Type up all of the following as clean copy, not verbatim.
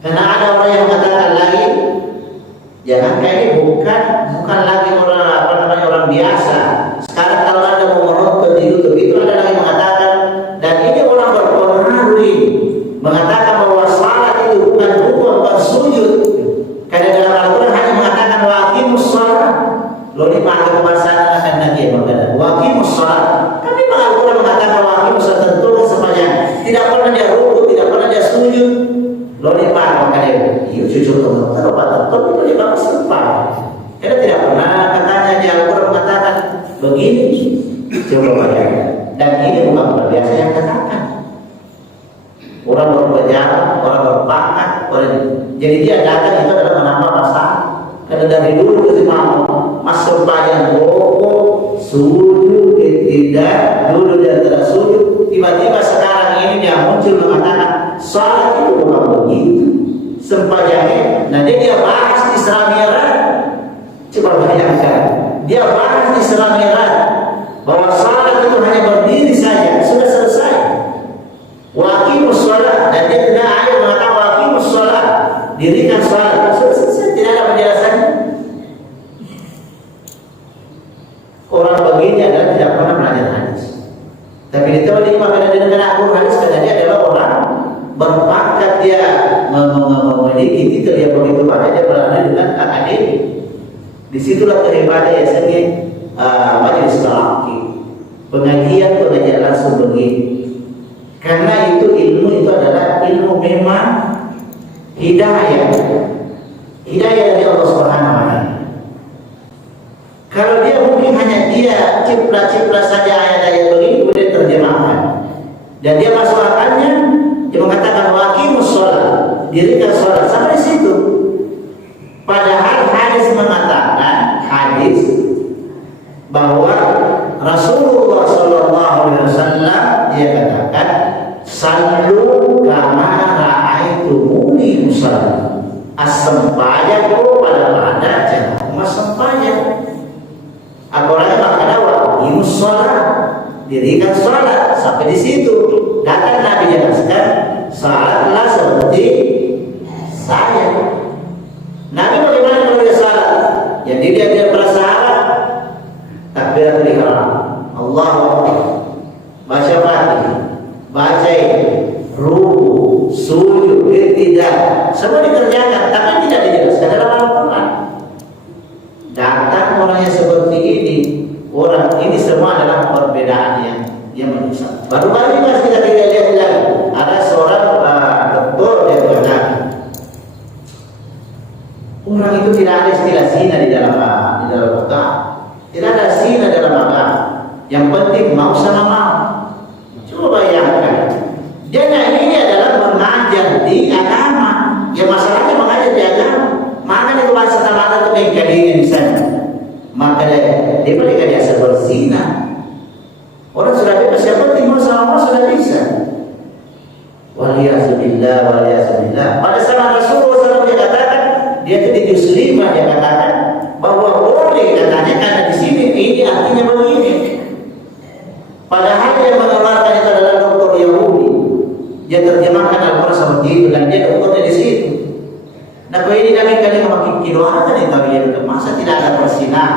Karena ada orang yang mengatakan lagi, jangan kayak ini bukan lagi orang biasa. Sekarang kalau Anda mau menonton di YouTube itu ada lagi mengatakan, dan ini orang berpengaruh ini mengatakan bahwa salat itu bukan rukun, bukan sujud. Karena dalam Al-Quran hanya mengatakan wa aqimus shalah. Lo ini pakai kebahasaan akan nanti ya mengatakan wa aqimus shalah. Tapi Al-Quran mengatakan wa aqimus shalah tentu sepanjang tidak pernah dia rukun, tidak pernah dia sujud. Lo ini pakai makanya iya jujur teman-teman obat-obat itu dia bakal sempat. Karena tidak pernah katanya di Al-Quran mengatakan begini. Coba bayangkan. Dan ini bukan luar biasa yang katakan. Orang berpenjara, orang berpangkat, jadi dia datang itu adalah menambah masalah. Karena dari dulu itu mau masuk bagian pokok, sujud, tidak, dulu dia tidak sujud. Tiba-tiba sekarang ini dia muncul mengatakan salat itu bukan begitu. Sempajangnya, nanti dia bahas di Isra Mi'raj. Coba bayangkan, dia bahas di Isra Mi'raj bahwa salat itu hanya berdiri saja, sudah selesai. Wa aqimus shalah, dan dia tidak ada mengatakan wa aqimus shalah, dirikan salat, sudah selesai, tidak ada penjelasannya. Orang begini adalah tidak pernah belajar hadis. Tapi diterima karena dia dengan Al-Quran hadis, karena dia adalah orang berpangkat, dia memiliki titel yang begitu banyak, dia berada dengan hadis. Disitulah kehebatan ya seni majelis talaqi, pengajian langsung begini. Karena itu ilmu itu adalah ilmu memang hidayah dari Allah Subhanahu wa taala. Kalau dia mungkin hanya dia cipla saja ayat-ayat begini kemudian terjemahkan, dan dia masuk akalnya dia mengatakan wa aqimus shalah, dirikan salat sampai situ. Padahal hadis mengatakan bahwa Rasulullah sallallahu alaihi wasallam dia katakan sallu kama ra'aitumuni usalli, as-sempayakku pada cara sempayak. Apalagi makna wa imus shalah, dirikan salat sampai di situ. Datang Nabi jelaskan salatlah seperti saya. Nabi bagaimana kalau dia salat? Jadi dia bersalat takbiratul ihram, Allahu Akbar, baca Fatihah, baca ruku, sujud, tidak, semua dikerjakan, tapi tidak dijelaskan dalam Al-Quran. Datang orang yang seperti ini, orang ini semua adalah perbedaan yang menyesal. Baru-baru ini kita lihat lagi, ada seorang doktor yang berkata, orang itu tidak ada istilah zina di dalam kota. Tidak ada zina dalam agama. Yang penting mau sama mau. Coba bayangkan. Jadi ini adalah mengajar di agama. Ya masalahnya mengajar di agama. Mana itu bahasa tamatan itu yang di sana. Maka dia mereka biasa berzina. Orang sudah bebas, yang penting mau sama mau sudah bisa. Waliyahzubillah. Pada zaman Rasulullah SAW dia katakan, dia itu di juz 5 dia katakan bahwa boleh katanya karena di sini ini artinya begini. Padahal yang mengeluarkan itu adalah dokter Yahudi. Dia terjemahkan Al-Quran seperti itu dan dia dokternya di situ. Nah, kalau ini kali memakai kiloatan itu dia masa tidak ada persinan.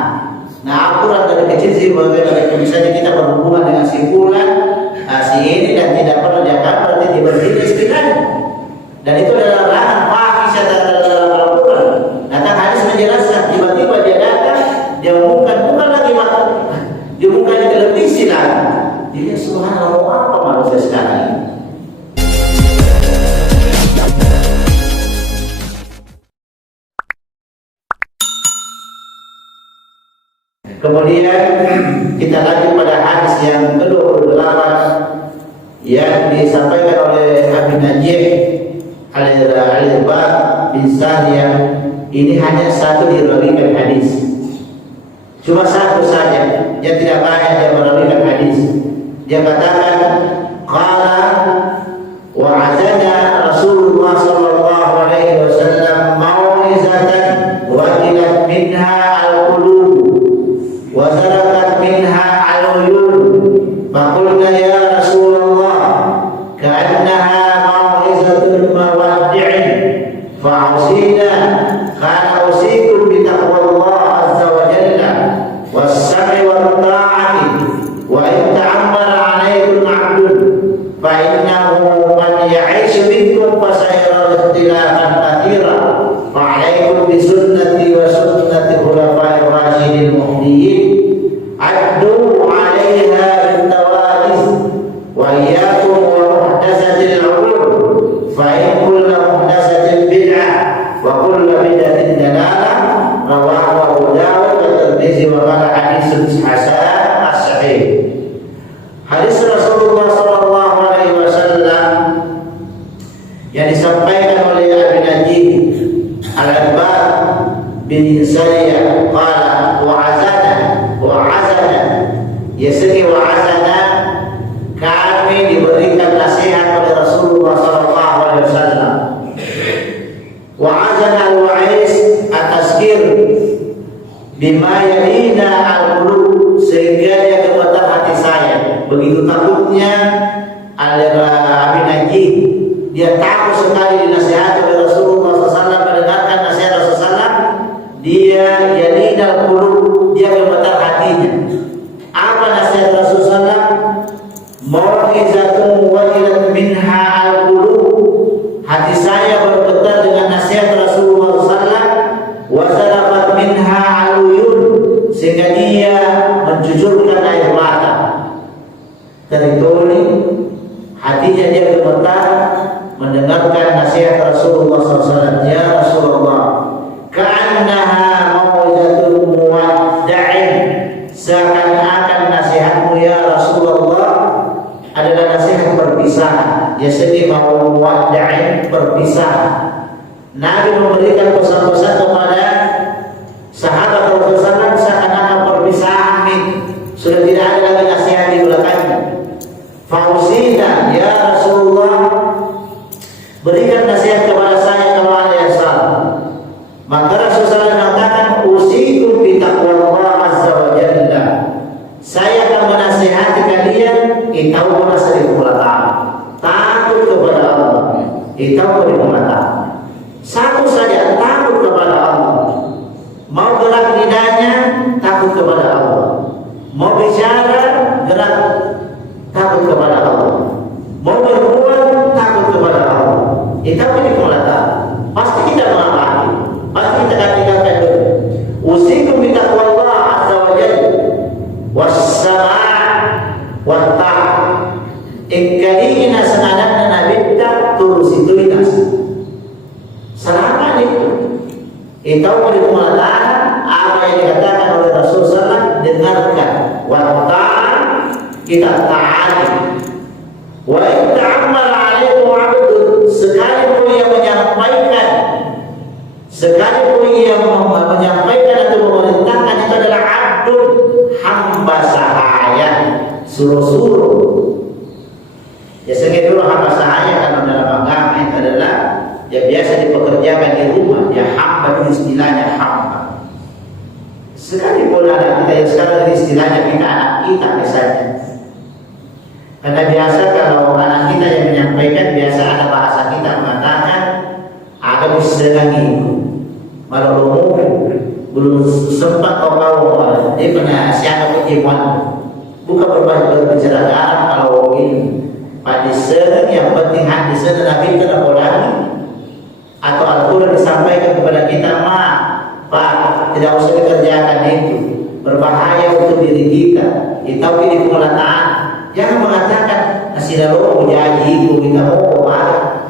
Nah, Al-Quran dari kecil sih bagaimana misalnya kita berhubungan dengan si fulan, si ini dan tidak pernah diangkat berarti dia berdiri istilahnya. Dan itu adalah larangan fahisyah dalam Al-Quran. Datang hadis menjelaskan, tiba-tiba dia datang, dia bukan lagi makhluk, dia bukan di televisi lagi. Dia subhanallah apa manusia sekarang ini. Kemudian kita lanjut pada hadis yang ke-28 yang disampaikan oleh Abi Najih Al-Irbad bin Sariyah. Ini hanya satu dirawikan hadis, cuma satu saja, dia tidak banyak dia merawikan hadis. Dia katakan qala wa'azana Rasulullah sallallahu alaihi wasallam mau'izatan wajilat minha al-qulub wa zarakat minha al-uyun faqulna ya Rasulullah ka'annaha mau'izatul mawaddi'in fa'usina kana usikum bi taqwallah azza wa jalla was-sam'i wat-ta'ati wa in ta'ammara 'alaykum 'abdun fa innahu man ya'ish minkum fa sayara ikhtilafan katsira fa 'alaykum bi sunnati wa sunnati khulafa'ir rasyidin muhdiyyin addu 'alayha bin tawadis wa iyyakum wa muhdatsatil 'umur fa in kullu muhdatsatin bid'ah wa kullu bid'atin dalalah rawahu Abu Dawud wa Tirmidzi wa qala haditsun hasan as-sahih. Hadis Rasulullah sallallahu alaihi wasallam yang disampaikan oleh Abi Najib Al-Abbad bin Sariyah qala wa'azana yasri wa'azana, kami diberikan nasihat oleh Rasulullah sallallahu alaihi wasallam. Wa'azana al-wa'is at-tazkir bima yalina al-qulub, sehingga dia gemetar hati saya. Begitu takutnya Abi Najib, dia takut sekali dinasihati oleh Rasulullah SAW, mendengarkan nasihat Rasulullah SAW, dia yalina al-qulub, dia gemetar hatinya. Apa nasihat Rasulullah SAW? Mau'izatun wajilat minha al-qulub, hati saya bergetar dengan nasihat Rasulullah SAW. Wazalafat minha al-uyun, sehingga dia mencucurkan air mata. Teritori hatinya dia gemetar mendengarkan nasihat Rasulullah SAW. Ya Rasulullah, ka'annaha mau'izatun muwadda'in, seakan-akan nasihatmu ya Rasulullah adalah nasihat perpisahan. Jadi mau muwadda'in, perpisahan. Nabi memberikan pesan-pesan kepada sahabat Rasulullah seakan-akan perpisahan ini sudah tidak ada lagi nasihat di belakangnya. Fausina ya Rasulullah, berikan nasihat kepada saya kalau ada yang salah. Maka Rasulullah mengatakan usikum bi taqwallah azza wa jalla, saya akan menasihati kalian itau nasriful ta'ala, takut kepada Allah, itau ta'ala. Satu saja, takut kepada Allah. Mau gerak lidahnya, takut kepada Allah. Mau bicara, gerak, takut kepada Allah. Mau berbuat, takut kepada Allah. Itu ta'ala. Pasti kita mengamati, pasti kita akan tinggalkan dulu. Usikum bi taqwallah azza wa jalla was-sama' wat-ta'ah. Ikkalina sanadana nabidda turusituinas. Selama itu mengatakan apa yang dikatakan oleh Rasulullah SAW, dengarkan, wata'an, kita taati. Wa in ta'ammala 'alaikum 'abdun, sekalipun ia menyampaikan atau memerintahkan, itu adalah abdun, hamba sahaya, suruh-suruh. Ya sekedar hamba sahaya kalau dalam agama itu adalah ya biasa dipekerjakan di rumah, ya hamba, itu istilahnya hamba. Sekalipun anak kita yang sekarang istilahnya kita anak kita misalnya, karena biasa kalau anak kita yang menyampaikan, biasa ada bahasa kita mengatakan ada disenangi malu belum sempat kau dia pernah siapa kejiwan, bukan berbicara Arab. Kalau ini pada senang, yang penting hati senang, Nabi kena bolani atau Al-Quran disampaikan kepada kita, Pak, tidak usah dikerjakan itu, berbahaya untuk diri kita. Itu di pengolahan. Jangan mengatakan nasidah lo menjadi itu kita mau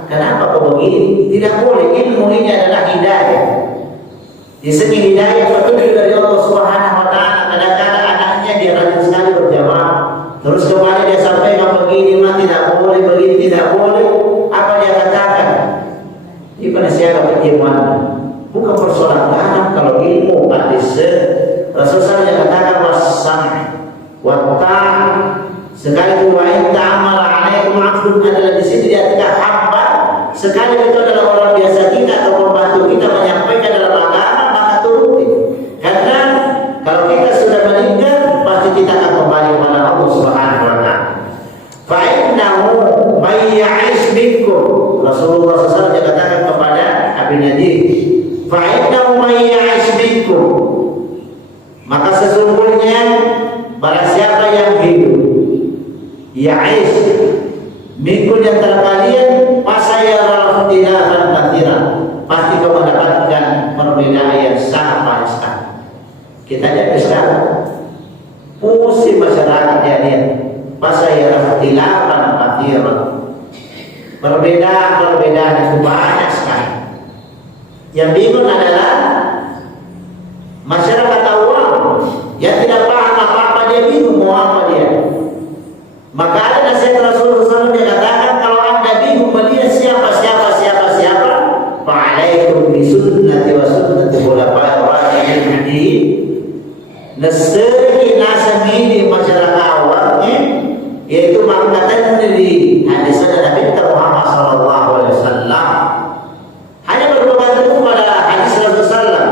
kenapa kau begini? Tidak boleh. Ilmu ini adalah hidayah. Di sini hidayah petunjuk dari Allah Subhanahu wa taala. Kadang-kadang anaknya dia rajin sekali berjamaah, terus kemarin dia sampaikan begini, tidak boleh, begini tidak boleh. Apa dia katakan? Ini penasihat keilmuan, bukan persoalan dalam. Kalau ilmu hadis Rasulullah yang katakan wasam wata'ah, sekali wa in ta'amal 'alaikum 'abdun, adalah di sini dia tidak hamba, sekali itu adalah orang biasa kita atau pembantu kita menyampaikan dalam agama, maka turuti. Karena kalau kita sudah meninggal, pasti kita akan kembali kepada Allah Subhanahu wa taala. Fa innahu may ya'ish minkum, Rasulullah SAW katakan kepada Abi bin Najih, fa innahu may ya'ish minkum, maka sesungguhnya barang siapa yang hidup ya'ish minkum di antara kalian, fasayara ikhtilafan katsiran, pasti kau mendapatkan perbedaan yang sangat besar. Kita lihat sekarang pusing masyarakat dia fasayara ikhtilafan katsiran, perbedaan itu banyak sekali. Yang bingung adalah masyarakat awam yang tidak paham apa-apa, dia bingung mau apa dia. Maka ada nasihat Rasulullah SAW yang katakan, kalau anda bingung melihat siapa, fa'alaikum bisunnati wa sunnati khulafa'ir rasyidin mahdiyyin. Nasri nasamini masyarakat awamnya, yaitu maknatan dari hadis Nabi Muhammad sallallahu alaihi wasallam. Hanya berpegang teguh pada hadis Rasulullah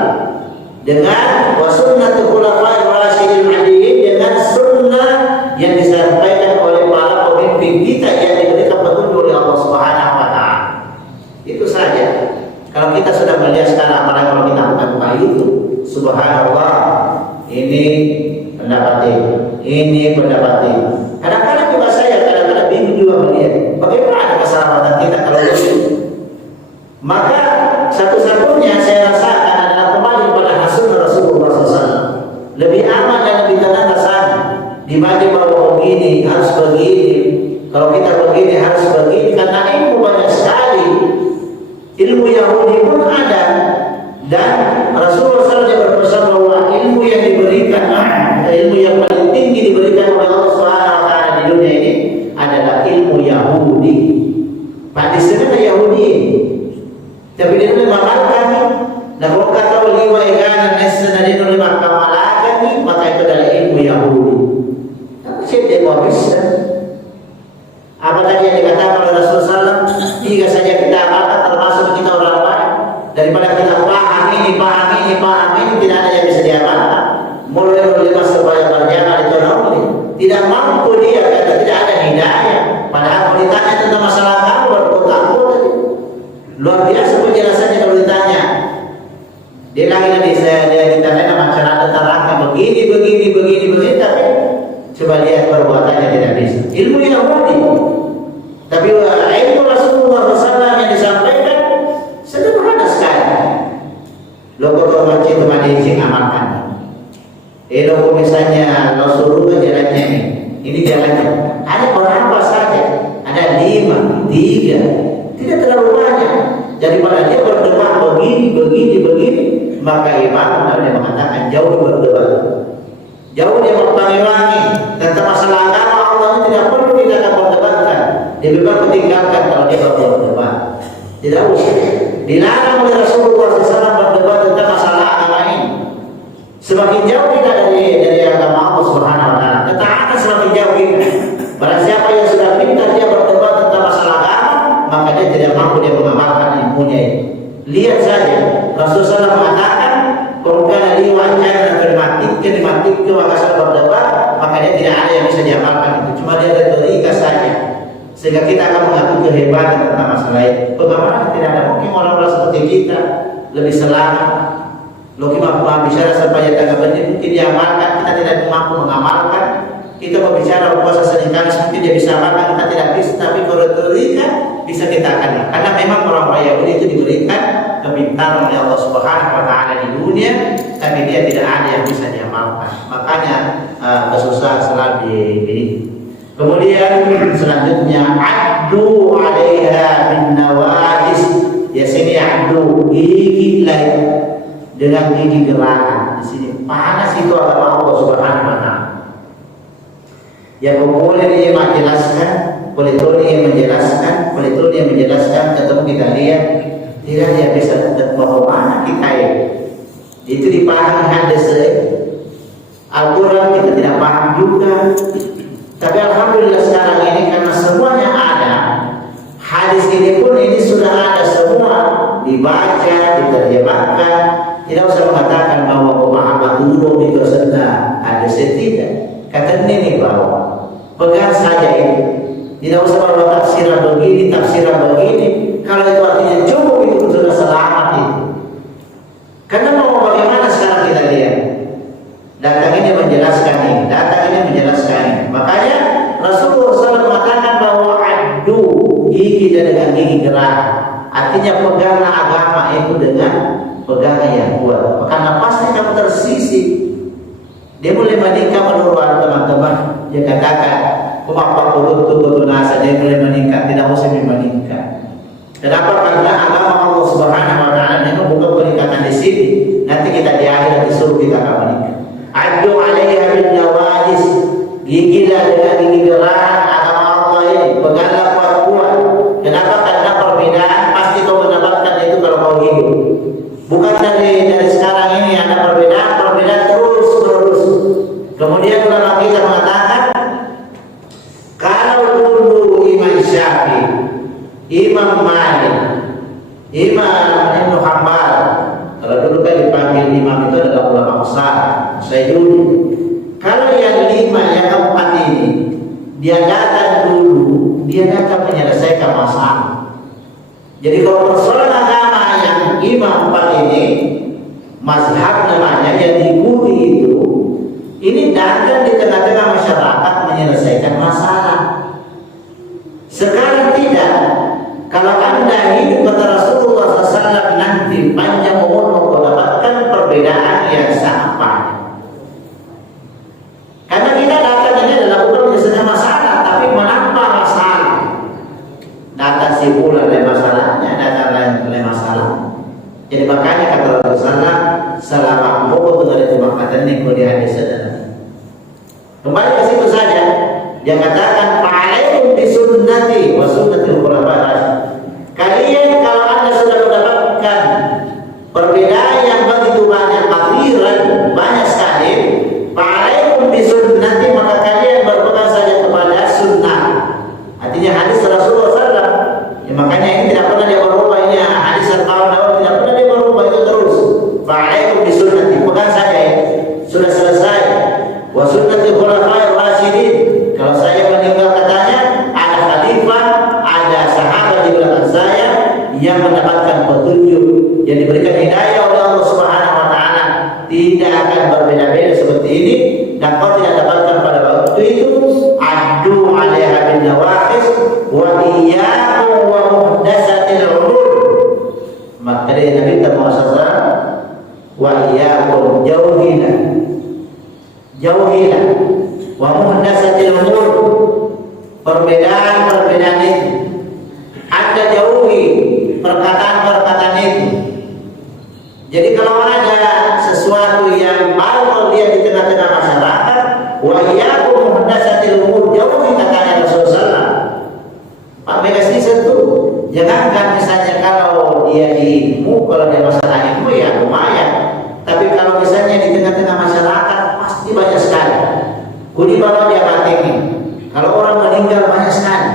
dengan wa sunnati khulafa'ir rasyidin mahdiyyin, dengan sunnah yang disampaikan oleh para pemimpin kita yang diberikan petunjuk oleh Allah Subhanahu wa taala. Itu saja. Kalau kita sudah melihat sekarang, apalagi kalau kita buka YouTube, subhanallah, ini pendapat ini pendapat ini. Kadang-kadang juga saya bingung juga melihat bagaimana keselamatan kita kalau itu. Maka satu-satunya saya rasakan adalah kembali kepada hasil Rasulullah SAW. Lebih aman dan lebih tenang rasanya dibanding bahwa begini harus begini, kalau kita begini harus begini, karena ilmu banyak sekali. Ilmu Yahudi pun ada, dan Rasulullah SAW berpesan bahwa ilmu yang diberikan, ilmu yang paling tinggi diberikan oleh Allah Subhanahu wa taala di dunia ini adalah ilmu Yahudi. Padahal Yahudi, tapi dia mengamalkan. Nah, kalau kata wali waikan nesna dia mengamalkan, maka itu adalah ilmu Yahudi. Tapi siapa yang bisa? Apa tadi yang dikatakan oleh Rasulullah SAW? Jika saja kita amalkan, termasuk kita orang lain, daripada kita paham ini, tidak ada yang bisa diamalkan. Mulai berlima supaya berjalan itu namanya tidak mampu dia, kata tidak ada hidayah. Padahal kalau ditanya tentang masalah kamu berkota-kota, luar biasa penjelasannya kalau ditanya. Dia lagi dia ditanya masyarakat terangkan begini, tapi coba lihat perbuatannya tidak bisa. Ilmu Yahudi, tapi ilmu Rasulullah SAW yang disampaikan sederhana sekali. Loko macam itu mana yang amalkan. Loko misalnya Rasulullah jalannya ini jalannya. Ada berapa saja? Ada 5, 3, tidak terlalu banyak. Daripada dia berdebat begini, maka imam dia mengatakan jauh berdebat. Jauh dia membangi tentang masalah agama Allah tidak perlu kita akan berdebatkan. Lebih baik tinggalkan kalau dia berdebat. Tidak usah. Dilarang oleh Rasulullah SAW berdebat tentang masalah agama ini. Semakin jauh kita dari agama Allah Subhanahu wa taala, ketaatan semakin jauh kita. Barang siapa yang sudah pintar dia berdebat tentang masalah agama, maka dia tidak mampu dia mengamalkan ilmunya ini. Lihat saja Rasulullah SAW mengatakan, kalau kana li wajah dimatik ke maka berdebat, maka dia tidak ada yang bisa diamalkan itu. Cuma dia retorika saja. Sehingga kita akan mengaku kehebatan tentang masalah itu. Bagaimana tidak ada mungkin orang-orang seperti kita lebih selamat. Loki mampu bicara supaya tak benar mungkin diamalkan, kita tidak mampu mengamalkan. Kita berbicara puasa seringkali mungkin dia bisa amalkan, kita tidak bisa. Tapi kalau retorika bisa kita akan. Karena memang orang-orang Yahudi itu diberikan kepintaran oleh Allah Subhanahu wa taala di dunia, tapi dia tidak ada yang bisa diamalkan. Makanya kesusahan selalu diberi. Kemudian selanjutnya addu 'alaiha bin nawajis. Ya sini addu gigi lagi dengan gigi gerangan. Di sini panas itu agama Allah Subhanahu wa taala. Yang boleh dia menjelaskan, boleh dia menjelaskan, ketemu kita lihat tidak dia bisa bahwa mana kita ini. Itu dipahami hadis Al-Quran kita tidak paham juga. Tapi alhamdulillah sekarang ini karena semuanya ada, hadis ini pun ini sudah ada semua, dibaca, diterjemahkan. Tidak usah mengatakan bahwa pemahaman dulu itu sudah ada, tidak. Kata ini bahwa pegang saja ini. Tidak usah bahwa tafsiran begini. Kalau itu artinya cukup itu sudah selamat Artinya peganglah agama itu dengan pegangan yang kuat. Karena pasti kamu tersisih. Dia mulai meningkat menurut teman-teman. Dia katakan, "Kumapa betul nasa." Dia mulai meningkat, tidak usah meningkat. Kenapa? Karena agama Allah Subhanahu Wa Taala itu bukan peningkatan di sini. Nanti kita di akhirat disuruh kita akan meningkat. Adu alaiha bin nawajis. Gigilah dengan gigi gerak agama Allah ini. Peganglah kuat-kuat. Kenapa? Karena perbedaan pasti kau mendapatkan itu kalau kau hidup. Bukan dari sekarang ini ada perbedaan terus menerus. Kemudian ulama kita mengatakan, kalau dulu Imam Syafi'i, Imam Malik, Imam Ibnu Hanbal, kalau dulu kan dipanggil imam itu adalah ulama besar, Sayyid. Kalau yang 5 yang 4 ini, dia datang menyelesaikan masalah. Jadi kalau persoalan agama yang imam 4 ini, mazhab namanya yang diikuti itu, ini datang di tengah-tengah masyarakat menyelesaikan masalah. Sekarang tidak. Kalau Anda hidup kata Rasulullah SAW nanti panjang umur mendapatkan perbedaan yang sangat banyak. Karena kita datang ini adalah bukan menyelesaikan masalah, tapi menambah masalah. Datang si bulan lain masalahnya, datang lain masalah. Jadi makanya kata Rasulullah selama mau dengar itu makatan ini kalau di hadis adalah. Kembali ke situ saja. Dia katakan fa'alaikum bisunnati wa sunnatil khulafa'ir rasyidin. Kalian kalau Anda sudah mendapatkan perbedaan yang begitu banyak, banyak sekali, fa'alaikum bisunnati, maka kalian berpegang saja kepada sunnah. Artinya hadis Rasulullah SAW. Ya, makanya ini tidak pernah dia berubah, ini hadis tahun awal tidak pernah dia berubah, itu terus. Fa'alaikum bisunnati, pegang saja ya. Sudah selesai. Wa sunnatil khulafa'ir rasyidin. Kalau saya meninggal katanya ada khalifah, ada sahabat di belakang saya yang mendapatkan petunjuk, yang diberikan hidayah oleh Allah Subhanahu Wa Taala. Tidak akan berbeda-beda seperti ini, dan kau tidak dapatkan pada waktu itu. Adu alaiha bin nawaqis wa iyyakum wa muhdatsatil umur. Maka dari Nabi Muhammad SAW, wa iyyakum, jauhilah wa muhdatsatil umur, perbedaan itu. Anda jauhi perkataan itu. Jadi kalau ada sesuatu yang baru dia di tengah-tengah masyarakat, wa iyyakum muhdatsatil umur, jauhi katanya Rasulullah. Pak Megas itu jangankan misalnya kalau dia ilmu, kalau dia masalah ilmu ya lumayan. Tapi kalau misalnya di tengah-tengah masyarakat pasti banyak sekali. Kuni bawa dia mati. Kalau orang meninggal banyak sekali.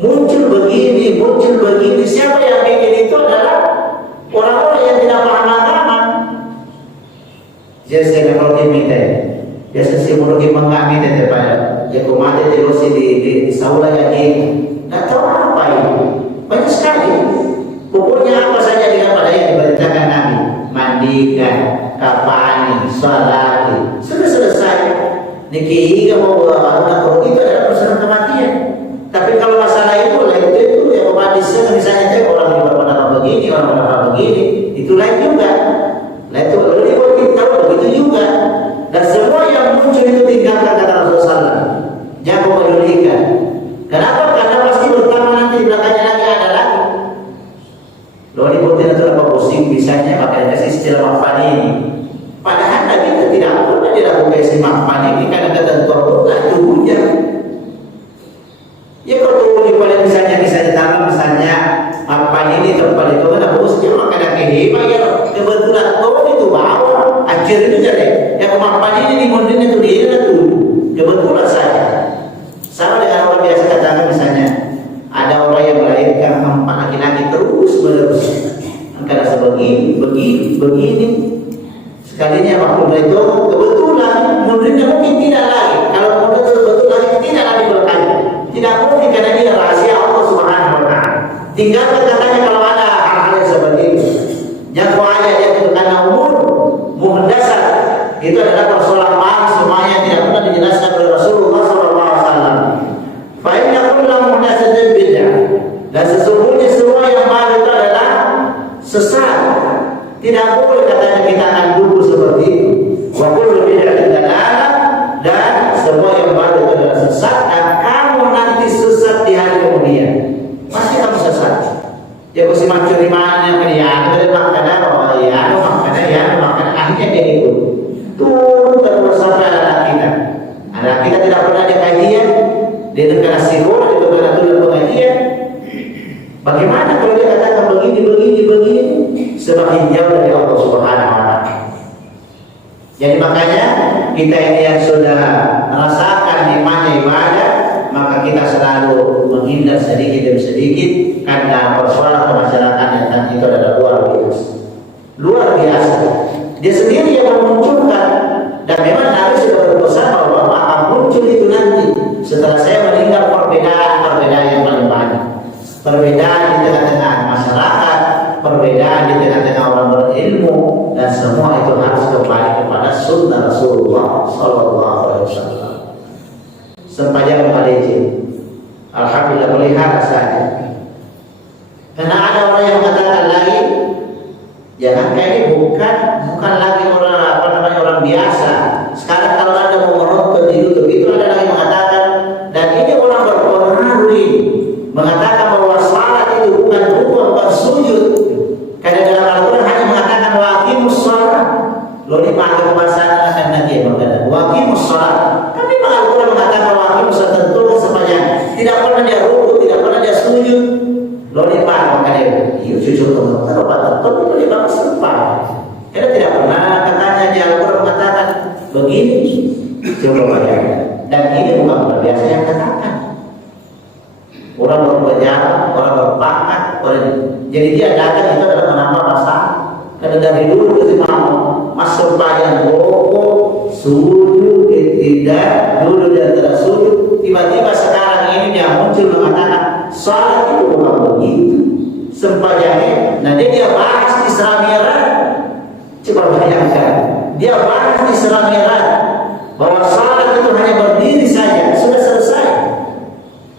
Muncul begini. Siapa yang bikin itu adalah orang-orang yang tidak paham agama. Jadi saya kalau diminta, biasa si murid mengambil daripada dia mati terus di saula yang ini. Tidak tahu apa itu. Banyak sekali. Pokoknya apa saja dengan pada yang diberitakan Nabi, mandikan, kafani, salati, sudah selesai. Niki mau anak itu adalah persoalan kematian. Tapi kalau masalah itu yang hadisnya misalnya orang berpendapat begini, orang berpendapat begini, itu lain juga. Nah itu lebih kita tahu begitu juga. Dan semua yang muncul itu tinggalkan kata Rasulullah. Jangan pedulikan. Kenapa? Karena pasti pertama nanti di belakangnya lagi ada lagi. Loh ini bukan itu apa pusing bisanya pakai kasih istilah makfani ini. Padahal kita tidak pernah dilakukan istilah makfani ini karena ketentuan itu hujan. Ya kalau di pada misalnya tahu misalnya makfani ini tempat itu kan harusnya maka ada kehidupan ya kebetulan tuh itu bawa akhirnya jadi yang makfani ini di mondin itu dia itu kebetulan saja. Sama dengan orang biasa katakan misalnya ada orang yang melahirkan 4 laki-laki terus menerus, karena begini. Sekalinya waktu itu kebetulan mundurnya mungkin tidak lagi. Kalau mundur kebetulan tidak lagi berkali. Tidak mungkin karena ini rahasia Allah Subhanahu Wa Taala. Tinggal katanya kalau ada hal-hal yang seperti itu. Yang aja dia karena umur muhdasat itu adalah persoalan mahal semuanya tidak pernah dijelaskan oleh Rasulullah SAW. Fa'inna kullu muhdatsatin bid'ah. Dan sesungguhnya semua yang Tidak boleh katanya kita akan dulu seperti itu. Wa kullu bid'atin dalalah, dan semua yang baru itu adalah sesat, dan kamu nanti sesat di hari kemudian. Pasti kamu sesat. Ya kau simak curi mana kan ya, ada makanan, oh ya, ada makanan, ya, ada makanan. Akhirnya dia ikut. Turun terus sampai anak kita. Anak kita tidak pernah ada kajian, dia terkena sihir, dia terkena tulis pengajian. Bagaimana kalau dia katakan begini, semakin jauh dari Allah Subhanahu wa Ta'ala. Jadi makanya kita ini yang sudah merasakan nikmatnya ibadah, maka kita selalu menghindar sedikit demi sedikit, karena persoalan kemasyarakatan yang itu adalah luar biasa. Dia sendiri yang memunculkan, dan memang Nabi sudah berpesan bahwa akan muncul itu nanti setelah saya meninggal perbedaan yang paling banyak. Perbedaan di tengah-tengah masyarakat, perbedaan di tengah-tengah orang berilmu, dan semua itu harus kembali kepada sunnah Rasulullah Sallallahu Alaihi Wasallam. Sepanjang Malaysia, alhamdulillah melihat saja. Karena ada orang yang mengatakan lagi, jangan kayak ini bukan lagi orang biasa. Sekarang kalau ada mau menonton di YouTube itu ada lagi mengatakan, dan ini orang berpengaruh mengatakan bahwa salat itu bukan sujud. Karena dalam Al-Quran hanya mengatakan wa aqimus shalah. Lo ini pakai bahasa akan nanti mengatakan wa aqimus shalah. Tapi Al-Quran mengatakan wa aqimus shalah, tentu sepanjang tidak pernah dia rukuk, tidak pernah dia sujud. Lo ini pakai makanya iya sujud tentu itu dia bahas sempat. Karena tidak pernah katanya di Al-Quran mengatakan begini. Coba bayangkan. Dan ini bukan biasa yang katakan. Orang berpenjara, orang berpangkat, jadi dia datang itu adalah menambah masalah. Karena dari dulu itu masuk payah pokok, sujud, tidak, dulu dia tidak sujud. Tiba-tiba sekarang ini dia muncul mengatakan salat itu bukan begitu. Sempajangnya, nah dia bahas Isra Mi'raj. Coba bayangkan, dia bahas Isra Mi'raj bahwa salat itu hanya berdiri saja, sudah selesai.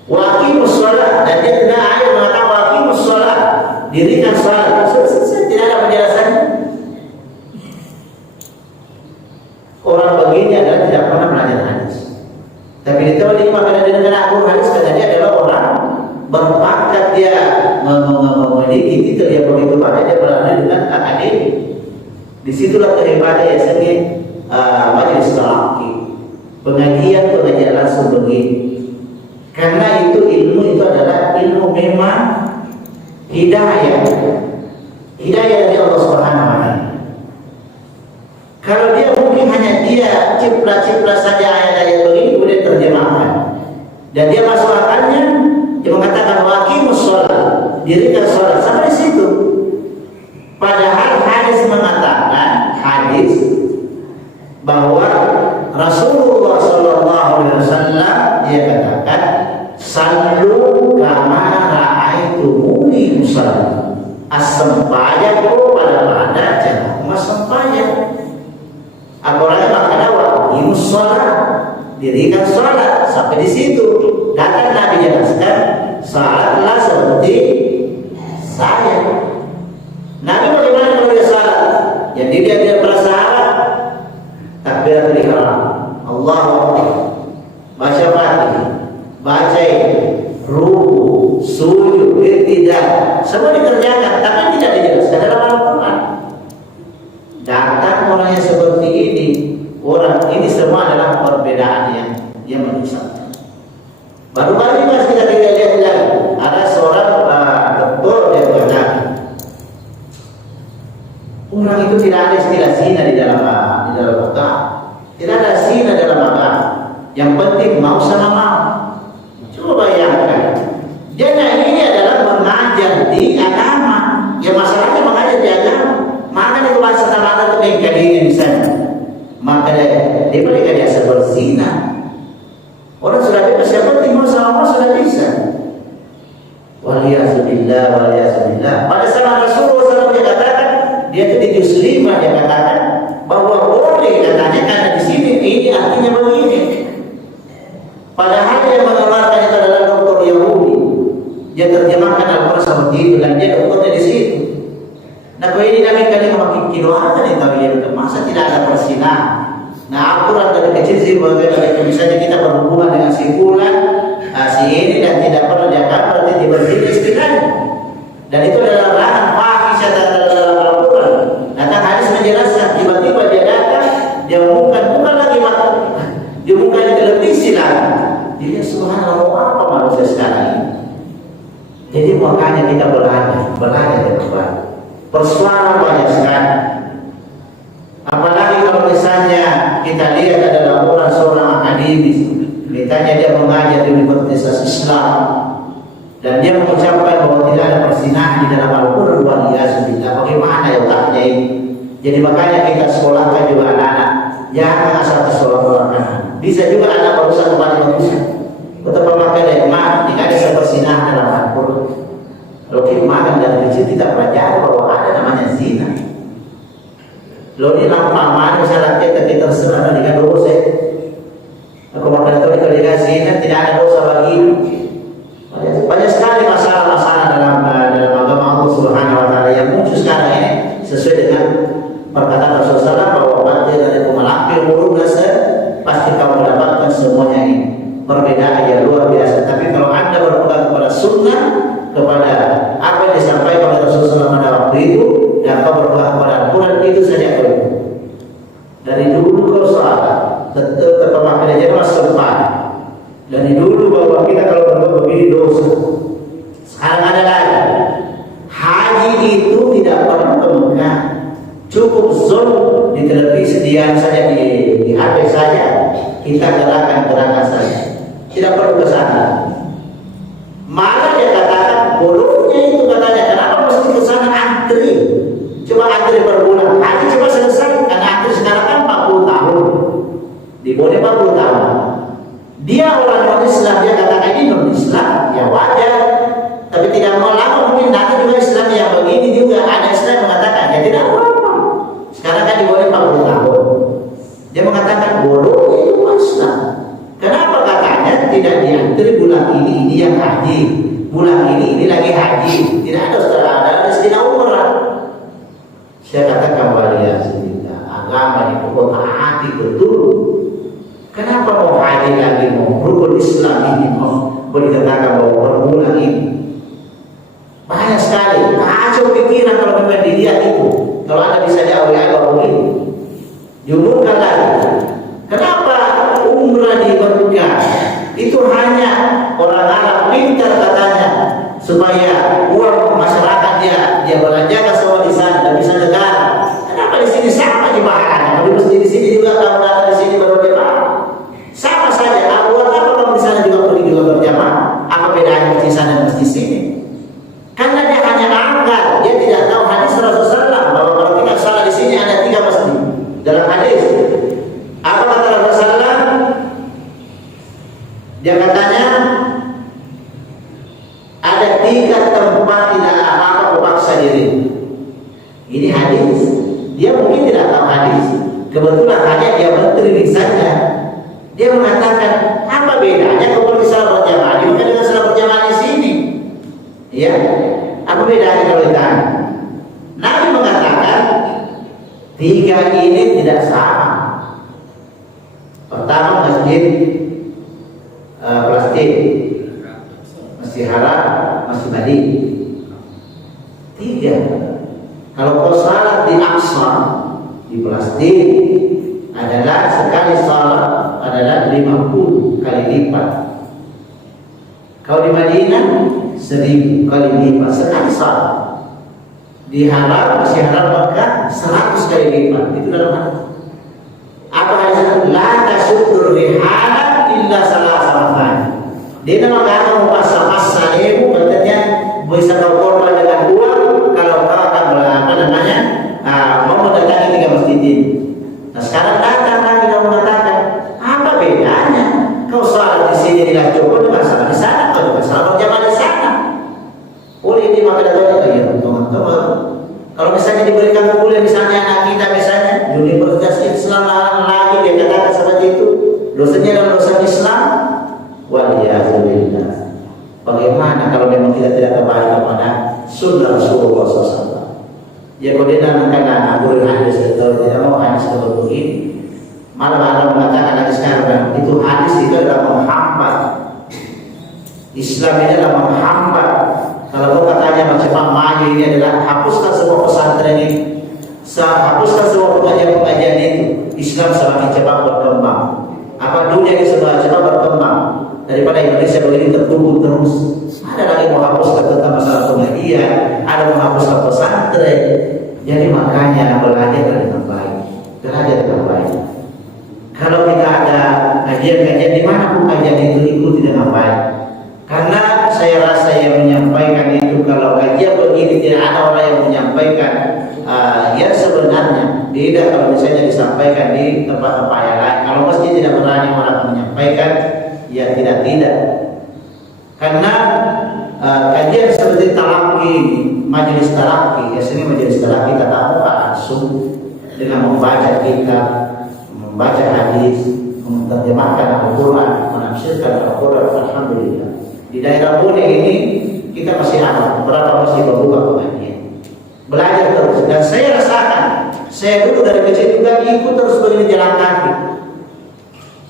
Wa aqimus shalah, dan dia tidak ada mengatakan wa aqimus shalah, dirikan salat. Selesai, tidak ada penjelasannya. Orang begini adalah tidak pernah belajar hadis. Tapi ditemukan karena dia dengan Al-Quran hadis, karena dia adalah orang berpangkat, dia memiliki titel yang begitu banyak, dia berada dengan akademik. Disitulah kehebatan ya sendiri majelis talaqi, pengajian langsung begini. Karena itu ilmu itu adalah ilmu memang hidayah dari Allah Subhanahu wa Ta'ala. Kalau dia mungkin hanya dia cipla saja ayat-ayat begini kemudian terjemahkan, dan dia masuk akalnya, dia mengatakan wa aqimus shalah, dirikan salat sampai di situ. Padahal hadis mengatakan bahwa Rasulullah Sallallahu Alaihi Wasallam dia katakan sallu kama ra'aitumuni usalli, as-sempayakku pada cara sempayak. Apalagi makna wa imus shalah, dirikan salat sampai di situ. Datang Nabi jelaskan salatlah seperti saya. Nabi bagaimana kalau dia salat? Jadi dia bersalat takbiratul ihram, Allahu Akbar, baca Fatihah, baca ruku, sujud, i'tidal, semua dikerjakan, tapi tidak dijelaskan dalam Al-Quran. Datang orang yang seperti ini, orang ini semua adalah perbedaan yang menyesatkan. Baru-baru ini kita lihat ada seorang dokter yang berkata, orang itu tidak ada istilah zina di dalam agama. Tidak ada zina dalam agama. Yang penting mau sama mau. Coba bayangkan. Jadi ini adalah mengajar di agama. Ya masalahnya mengajar di agama. Maka itu bahasa tamatan itu kekadian di sana. Maka dia mereka biasa berzina. Orang sudah bebas, yang penting mau sama mau sudah bisa. Waliyahzubillah. Pada zaman Rasulullah SAW dia katakan, dia itu di juz 5 dia katakan bahwa boleh katanya, karena di sini ini artinya begini. Padahal yang mengeluarkan itu adalah dokter Yahudi. Dia terjemahkan Al-Quran seperti itu dan dia dokternya di situ. Nah, kau ini kami memakai kiloan nih tahu dia masa tidak ada persinan. Nah, aturan dari kecil sih bagaimana misalnya kita berhubungan dengan si bulan, si ini dan tidak pernah diangkat berarti diberhenti istilahnya. Dan itu adalah larangan fahisyah dalam Al-Quran. Datang hadis menjelaskan tiba-tiba dia datang, dia bukan lagi makan, dia bukan di televisi lagi. Jadi subhanallah apa manusia sekarang ini. Jadi makanya kita belajar dengan baik. Persoalan banyak sekali. Apalagi kalau misalnya kita lihat ada laporan seorang akademis, ditanya dia mengajar di Universitas Islam dan dia mengucapkan bahwa tidak ada persinahan di dalam Al-Quran, luar biasa. Bagaimana ya otaknya ini? Jadi makanya kita sekolahkan juga anak-anak, jangan asal sekolah-sekolahkan. Bisa juga anak barusan kembali manusia. Betapa makanya tidak ada persinahan dalam Al-Quran. Kalau kita dari kecil kita pelajari bahwa ada namanya zina. Lo ini lama misalnya kita terserah dengan dosa. Aku makan itu kalau zina tidak ada dosa bagi. Banyak sekali masalah-masalah dalam agama Allah Subhanahu Wa Taala yang muncul sekarang ini sesuai dengan perkataan Rasulullah bahwa mati dari kumalakir murung pasti kamu mendapatkan semuanya ini. Perbedaan yang luar biasa. Tapi kalau anda berpegang kepada sunnah, kepada apa yang disampaikan oleh Rasulullah pada waktu itu, dan kau berpegang kepada Al-Quran, itu saja kau. Dari dulu kau salah, tetap terpemakai aja mas sempat. Dari dulu bahwa kita kalau berbuat begini dosa. Sekarang ada lagi, haji itu tidak perlu ke Mekah, cukup zon di televisi dia saja di HP saja, kita gerakan saja, tidak perlu ke sana. Malah dia katakan bodohnya itu katanya, kenapa mesti ke sana antri? Cuma antri per bulan, haji cuma selesai karena antri sekarang kan 40 tahun, diboleh 40 tahun. Dia orang non-Islam, dia katakan ini non-Islam, ya wajar. Tapi tidak mau lama mungkin nanti juga Islam yang begini juga ada Islam mengatakan ya tidak apa-apa. Sekarang kan diboleh 40 tahun. Dia mengatakan bodohnya itu Islam. Kenapa katanya tidak diantri bulan ini yang haji, bulan ini lagi haji, tidak ada saudara, ada rezeki umrah. Saya katakan walia sebentar, agama itu hati betul. Kenapa mau haji lagi, mau rukun Islam ini, mau boleh katakan bahwa perbulan ini banyak sekali kacau pikiran kalau memang dilihat itu. Kalau anda bisa jauh ya bahwa ini jumurkan lagi. Kenapa umrah di Mekah itu hanya orang Arab pintar katanya supaya uang masyarakat dia belanjakan semua di sana dan bisa negara. Kenapa di sini sama di bahannya? Kalau di sini juga kalau ada di sini baru berjamaah sama saja. Buat apa kalau di sana juga pergi juga berjamaah? Apa bedanya di sana dan di sini? Karena dia hanya angkat, dia tidak tahu hadis Rasulullah bahwa kalau kita salah di sini ada 3 masjid dalam hadis. Apa kata Rasulullah? Dia katanya ada 3 tempat tidak apa-apa memaksa diri. Ini hadis. Dia mungkin tidak tahu hadis. Kebetulan hanya dia menteri saja. Dia mengatakan apa bedanya kalau di salat berjamaah bukan dengan salat berjamaah di sini? Ya, apa bedanya kalau ditanya? Nabi mengatakan 3 ini tidak sama. Pertama masjid plastik, Masjid Haram, Masjid Madinah. 3. Kalau kau salat di Aqsa di plastik adalah sekali salat adalah 50 kali lipat. Kalau di Madinah 1000 kali lipat sekali salat. Di Haram, Masjid Haram Mekah 100 kali lipat. Itu dalam hadis. Apa hadisnya? La tasuddur rihala illa salasatan. Dia memang akan memaksa-maksa ilmu, katanya bisa kau korban dengan uang kalau kau akan mau mendatangi 3 masjid ini. Nah sekarang datang lagi dan mengatakan apa bedanya? Kau salat di sini tidak cukup dengan salat di sana, kau juga salat berjamaah di sana. Oleh ini maka datang ya teman-teman. Kalau misalnya diberikan kuliah misalnya anak kita misalnya Universitas Islam lagi dia katakan seperti itu, dosanya dalam dosa Islam. Waliyahzubillah. Bagaimana kalau memang kita tidak kembali kepada sunnah Rasulullah SAW? Ya kalau dia karena Abu hadis atau tidak mau hadis seperti ini, malah ada mengatakan lagi sekarang itu hadis itu adalah menghambat. Islam ini adalah menghambat. Kalau kau katanya macam maju ini adalah hapuskan semua pesantren ini, hapuskan semua pengajian-pengajian itu. Islam semakin cepat berkembang. Apa dunia ini semakin cepat berkembang daripada Indonesia begini tertutup terus. Ada lagi menghapuskan tentang masalah pengajian, ada menghapuskan pesantren. Jadi makanya belajar dengan baik, belajar dengan baik. Kalau kita ada kajian-kajian di mana pun kajian itu ikuti dengan baik. Karena saya rasa yang menyampaikan itu kalau kajian begini tidak ada orang yang menyampaikan yang sebenarnya. Beda kalau misalnya disampaikan di tempat-tempat yang lain. Kalau masjid tidak berani orang menyampaikan, ya tidak. Karena kajian seperti talaki, majelis talaki, ya sini majelis talaki tatap muka langsung dengan membaca kitab, membaca hadis, menerjemahkan Al-Quran, menafsirkan Al-Quran. Alhamdulillah. Di daerah Bone ini kita masih ada beberapa masih berbuka pengajian. Belajar terus dan saya rasakan, saya dulu dari kecil juga ikut terus begini jalan kaki.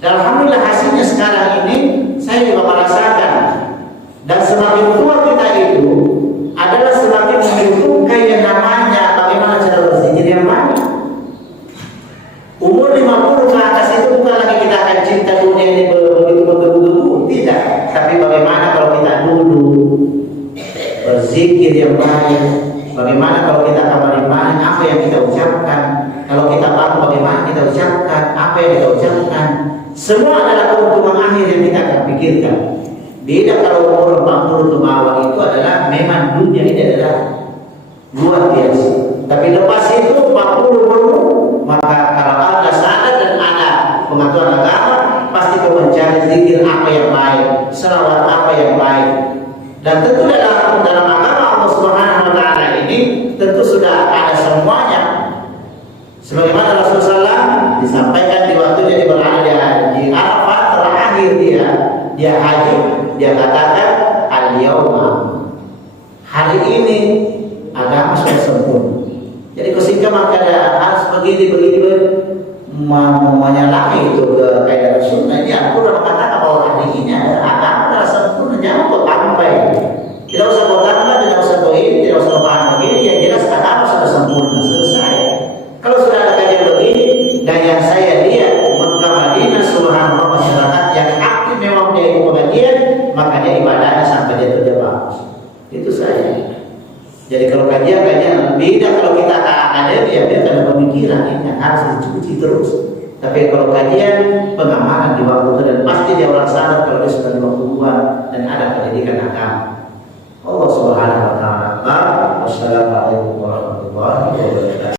Dan alhamdulillah hasilnya sekarang ini saya juga merasakan. Dan semakin tua kita itu adalah semakin membutuhkan yang namanya bagaimana cara berzikir yang baik. Umur 50 ke atas itu bukan lagi kita akan cinta dunia ini begitu menggebu-gebu, tidak. Tapi bagaimana kalau kita duduk berzikir yang baik, bagaimana kalau kita kamar ibadah apa yang kita ucapkan, kalau kita bangun bagaimana kita ucapkan, apa yang kita ucapkan, semua adalah keuntungan akhir yang kita akan pikirkan. Beda kalau umur 40 ke bawah itu adalah memang dunia ini adalah luar biasa. Tapi lepas itu 40 dulu, maka kalau Anda sadar dan ada pengetahuan agama, pasti kau mencari zikir apa yang baik, selawat apa yang baik. Dan tentu dalam agama Allah Subhanahu wa taala ini tentu sudah ada semuanya. Sebagaimana Rasulullah disampaikan di waktunya dia berada di Arafah terakhir dia haji, dia katakan al-yauma, hari ini agama sudah sempurna. Jadi ketika maka ada harus begini menyalahi itu ke kaidah sunnah. Ini aku sudah mengatakan bahwa hari ini ada agama sudah sempurna. Jangan kau tambah. Tidak usah kau tambah, tidak usah kau ini, tidak usah kau bahan begini. Yang jelas agama sudah sempurna, selesai. Kalau sudah ada kajian begini dan yang saya lihat Mekah Madinah subhanallah masyarakat yang aktif memang dia ikut pengajian, makanya ibadahnya sampai dia terjebak. Itu saja. Jadi kalau kajian beda kalau kita ke akademi ya dia ada pemikiran ini yang harus dicuci terus. Tapi kalau kajian pengamalan di waktu itu dan pasti dia orang sadar